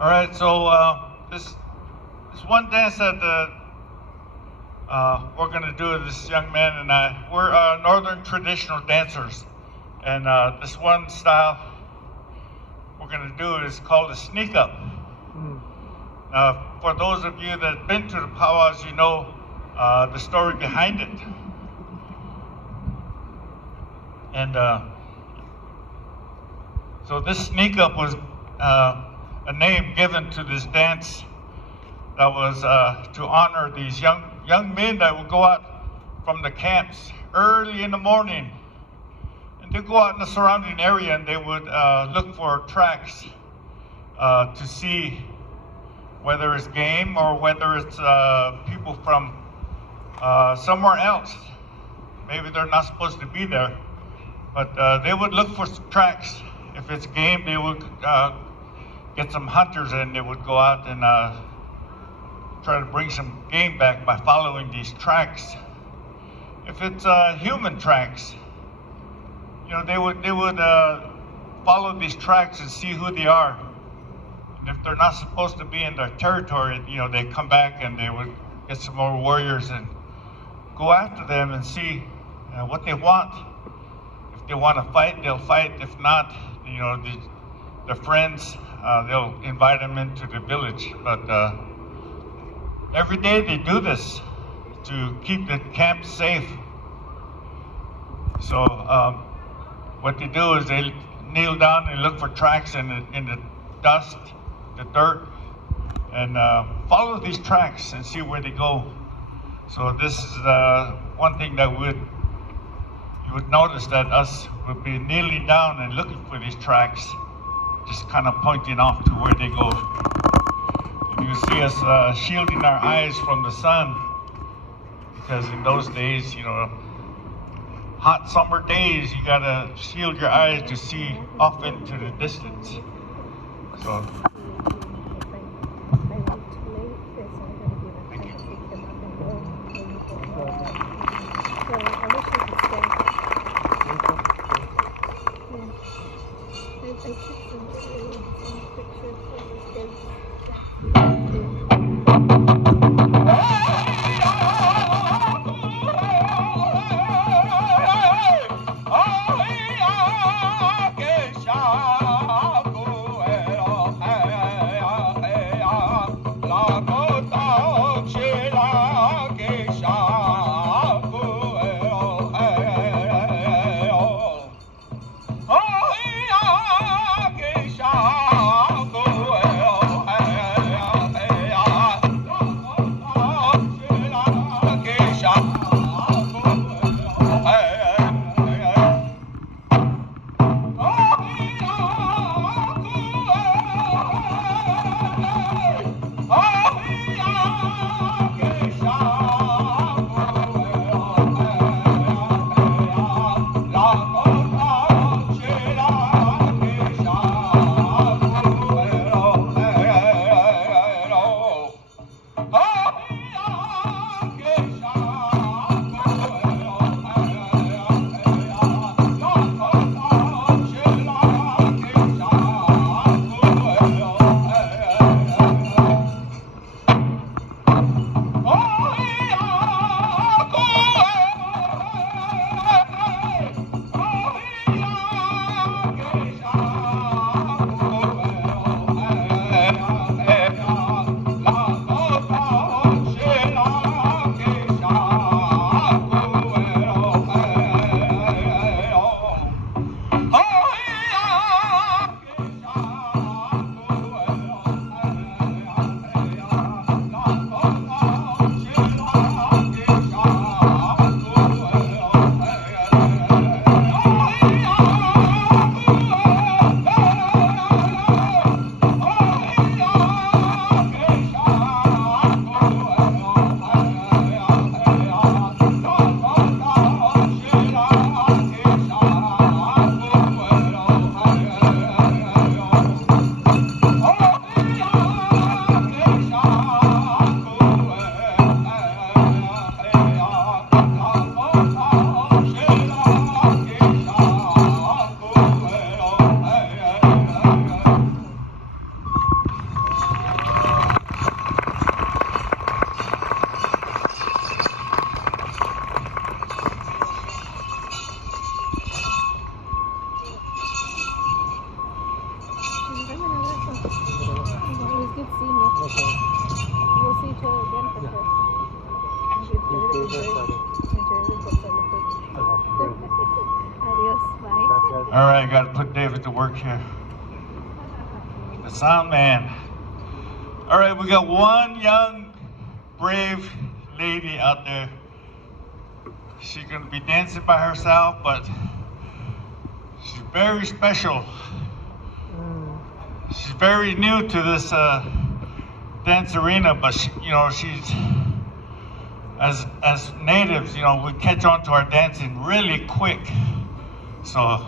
All right, so this one dance that we're gonna do, this young man and I, we're Northern traditional dancers, and this one style we're gonna do is called a sneak up. For those of you that have been to the powwows, you know the story behind it. And so this sneak up was a name given to this dance that was to honor these young men that would go out from the camps early in the morning, and they go out in the surrounding area and they would look for tracks to see whether it's game or whether it's people from somewhere else. Maybe they're not supposed to be there, but they would look for tracks. If it's game, they would get some hunters and they would go out and try to bring some game back by following these tracks. If it's human tracks, you know, they would follow these tracks and see who they are. And if they're not supposed to be in their territory, you know, they come back and they would get some more warriors and go after them and see what they want. If they want to fight, they'll fight. If not, you know, their friends, they'll invite them into the village. But every day they do this to keep the camp safe. So what they do is they kneel down and look for tracks in the dust, the dirt, and follow these tracks and see where they go. So this is one thing that you would notice that us would be kneeling down and looking for these tracks, just kind of pointing off to where they go. And you see us shielding our eyes from the sun, because in those days, you know, hot summer days, you gotta shield your eyes to see off into the distance. So. All right, got to put David to work here. The sound man. All right, we got one young, brave lady out there. She's going to be dancing by herself, but she's very special. She's very new to this dance arena, but she's as natives, we catch on to our dancing really quick. So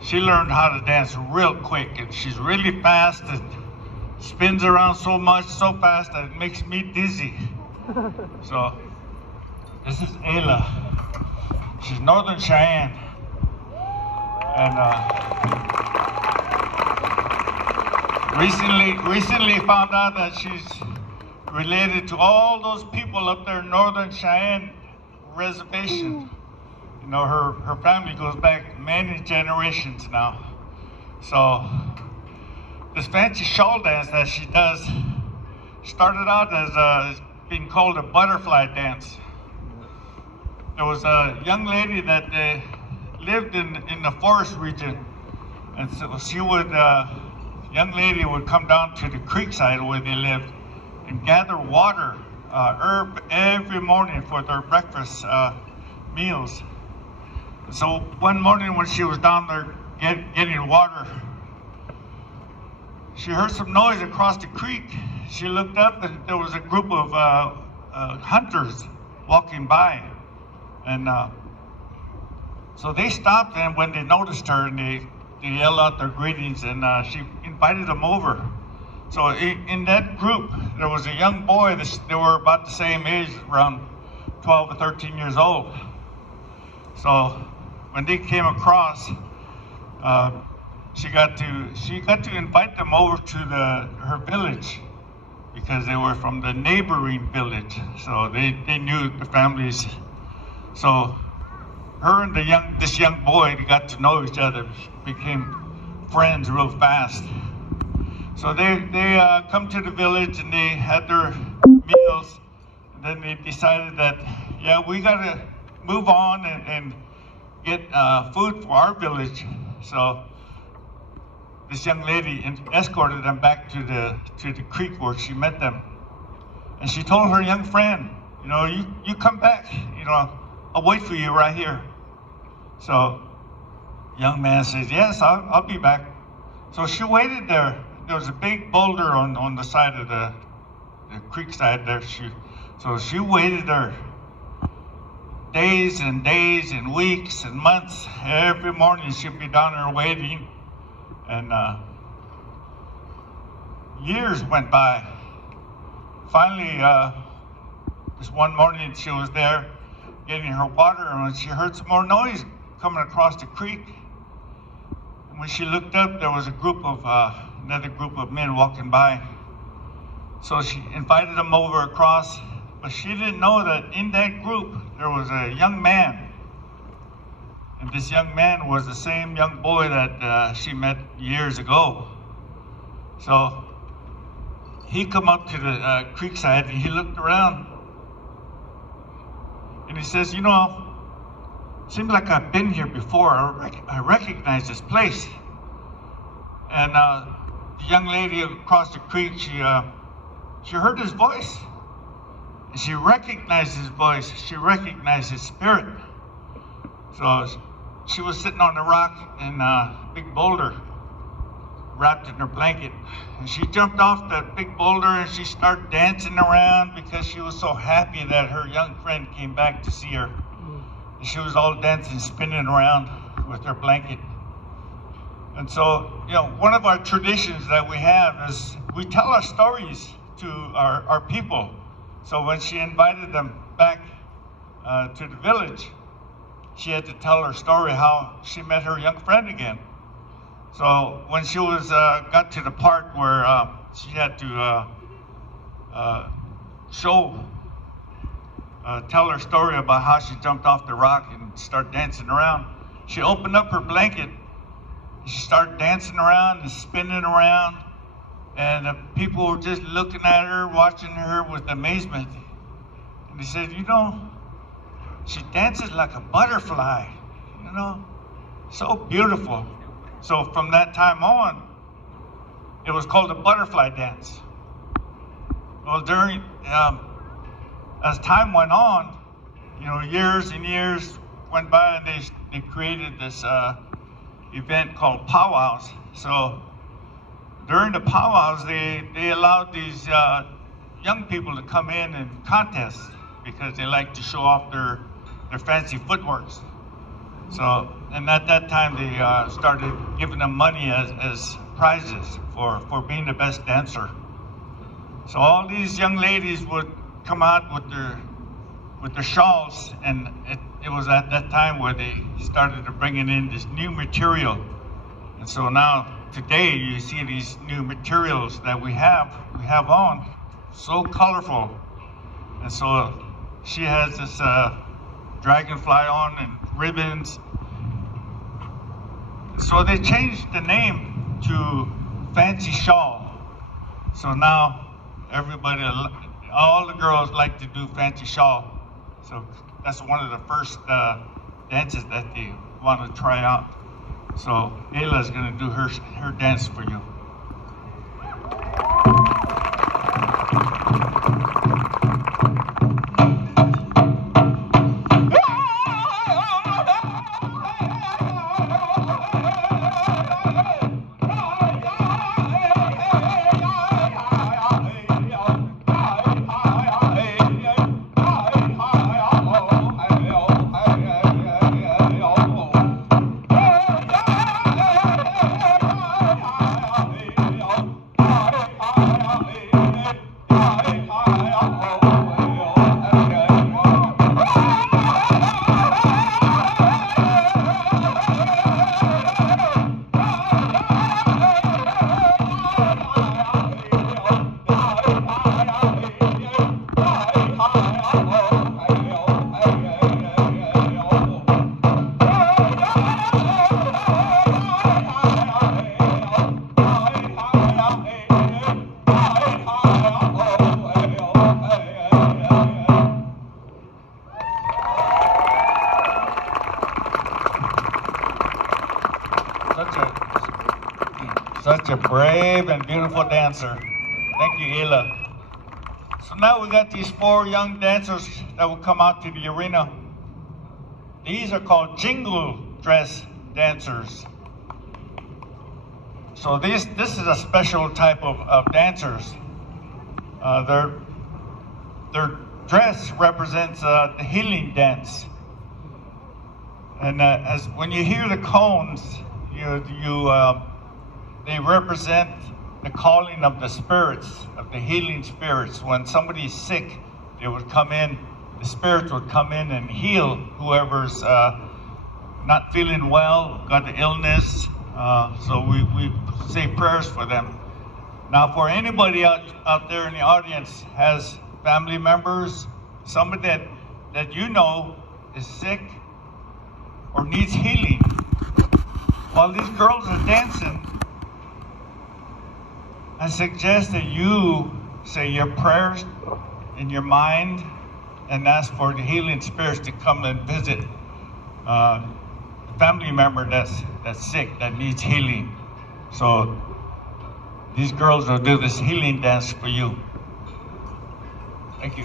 she learned how to dance real quick, and she's really fast and spins around so fast that it makes me dizzy. So this is Ayla. She's Northern Cheyenne, and recently found out that she's related to all those people up there in Northern Cheyenne reservation. Her family goes back many generations now. So this fancy shawl dance that she does started out as being called a butterfly dance. There was a young lady that lived in the forest region, and so she would, young lady would come down to the creek side where they lived and gather water, herb every morning for their breakfast meals. So one morning when she was down there getting water, she heard some noise across the creek. She looked up and there was a group of hunters walking by. And so they stopped, and when they noticed her, and they yelled out their greetings, and she invited them over. So in that group, there was a young boy, they were about the same age, around 12 or 13 years old. So when they came across, she got to invite them over to her village, because they were from the neighboring village. So they knew the families. So her and this young boy, they got to know each other, became friends real fast. So they come to the village and they had their meals, and then they decided that, yeah, we gotta move on and get food for our village. So this young lady escorted them back to the creek where she met them. And she told her young friend, you come back, I'll wait for you right here. So young man says, yes, I'll be back. So she waited there. There was a big boulder on the side of the creek side there. So she waited there days and days and weeks and months. Every morning she'd be down there waiting. And years went by. Finally, this one morning she was there getting her water, and when she heard some more noise coming across the creek, and when she looked up, there was another group of men walking by. So she invited them over across, but she didn't know that in that group there was a young man. And this young man was the same young boy that she met years ago. So he come up to the creek side and he looked around. And he says, seems like I've been here before. I recognize this place. And the young lady across the creek, she heard his voice. And she recognized his voice. She recognized his spirit. So she was sitting on a rock in a big boulder, wrapped in her blanket. And she jumped off the big boulder and she started dancing around because she was so happy that her young friend came back to see her. And she was all dancing, spinning around with her blanket. And so, one of our traditions that we have is we tell our stories to our people. So when she invited them back to the village, she had to tell her story how she met her young friend again. So when she was got to the part where she had to tell her story about how she jumped off the rock and started dancing around, she opened up her blanket. She started dancing around and spinning around, and the people were just looking at her, watching her with amazement. And they said, she dances like a butterfly, So beautiful. So from that time on, it was called the butterfly dance. Well, as time went on, years and years went by, and they created this event called powwows. So during the powwows, they allowed these young people to come in and contest because they like to show off their fancy footworks. So, and at that time, they started giving them money as prizes for being the best dancer. So all these young ladies would come out with their shawls, and it was at that time where they started to bringing in this new material. And so now, today, you see these new materials that we have on, so colorful. And so she has this dragonfly on and ribbons. So they changed the name to Fancy Shawl. So now everybody, all the girls like to do Fancy Shawl. So that's one of the first dances that they want to try out. So Ayla's gonna do her dance for you. Such a brave and beautiful dancer. Thank you, Ayla. So now we got these 4 young dancers that will come out to the arena. These are called jingle dress dancers. So this is a special type of dancers. Their dress represents the healing dance. And as when you hear the cones, they represent the calling of the spirits, of the healing spirits. When somebody's sick, they would come in, the spirits would come in and heal whoever's not feeling well, got the illness. So we say prayers for them. Now, for anybody out there in the audience has family members, somebody that you know is sick or needs healing, while these girls are dancing, I suggest that you say your prayers in your mind and ask for the healing spirits to come and visit a family member that's sick, that needs healing. So these girls will do this healing dance for you. Thank you.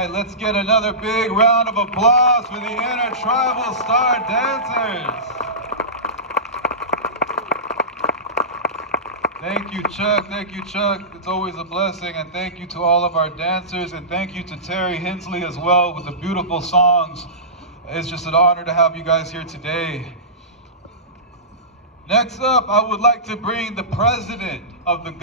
right, let's get another big round of applause for the Intertribal Star Dancers. Thank you, Chuck. Thank you, Chuck. It's always a blessing. And thank you to all of our dancers. And thank you to Terry Hensley as well with the beautiful songs. It's just an honor to have you guys here today. Next up, I would like to bring the president of the government.